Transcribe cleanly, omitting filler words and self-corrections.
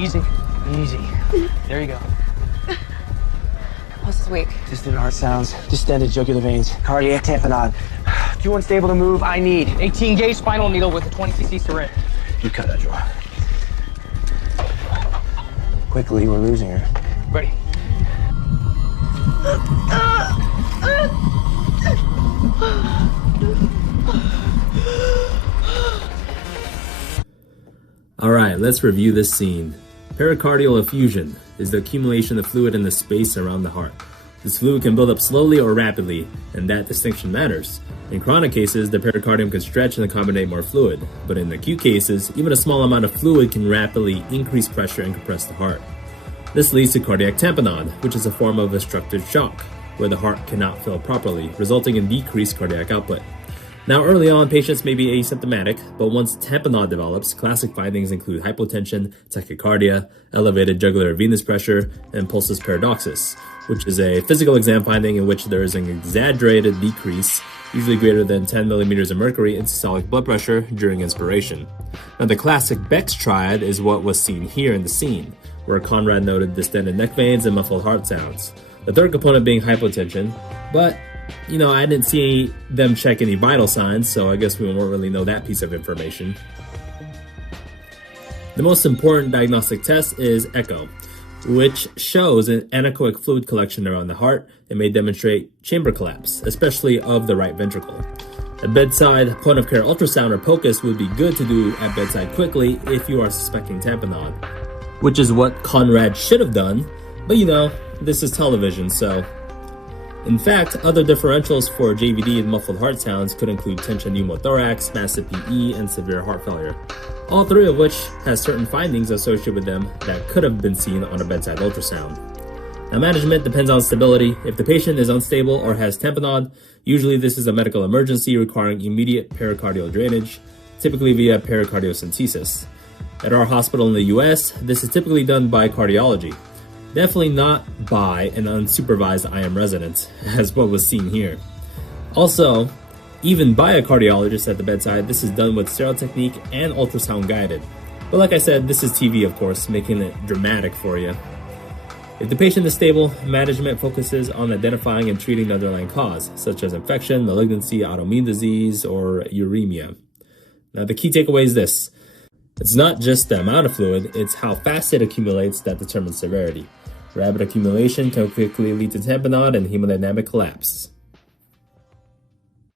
Easy, easy. There you go. Pulse is weak. Distant heart sounds, distended jugular veins, cardiac tamponade. Too unstable to move, I need 18 gauge spinal needle with a 20cc syringe. You cut that drawer. Quickly, we're losing her. Ready. Alright, let's review this scene. Pericardial effusion is the accumulation of fluid in the space around the heart. This fluid can build up slowly or rapidly, and that distinction matters. In chronic cases, the pericardium can stretch and accommodate more fluid, but in acute cases, even a small amount of fluid can rapidly increase pressure and compress the heart. This leads to cardiac tamponade, which is a form of obstructive shock, where the heart cannot fill properly, resulting in decreased cardiac output. Now, early on, patients may be asymptomatic, but once tamponade develops, classic findings include hypotension, tachycardia, elevated jugular venous pressure, and pulsus paradoxus, which is a physical exam finding in which there is an exaggerated decrease, usually greater than 10 millimeters of mercury, in systolic blood pressure during inspiration. Now, the classic Beck's triad is what was seen here in the scene, where Conrad noted distended neck veins and muffled heart sounds. The third component being hypotension, but I didn't see them check any vital signs, so I guess we won't really know that piece of information. The most important diagnostic test is echo, which shows an anechoic fluid collection around the heart and may demonstrate chamber collapse, especially of the right ventricle. A bedside point-of-care ultrasound or POCUS would be good to do at bedside quickly if you are suspecting tamponade, which is what Conrad should have done, but this is television, so... In fact, other differentials for JVD and muffled heart sounds could include tension pneumothorax, massive PE, and severe heart failure, all three of which has certain findings associated with them that could have been seen on a bedside ultrasound. Now, management depends on stability. If the patient is unstable or has tamponade, usually this is a medical emergency requiring immediate pericardial drainage, typically via pericardiocentesis. At our hospital in the US, this is typically done by cardiology. Definitely not by an unsupervised IM resident, as what was seen here. Also, even by a cardiologist at the bedside, this is done with sterile technique and ultrasound guided. But like I said, this is TV, of course, making it dramatic for you. If the patient is stable, management focuses on identifying and treating the underlying cause, such as infection, malignancy, autoimmune disease, or uremia. Now, the key takeaway is this. It's not just the amount of fluid, it's how fast it accumulates that determines severity. Rapid accumulation can quickly lead to tamponade and hemodynamic collapse.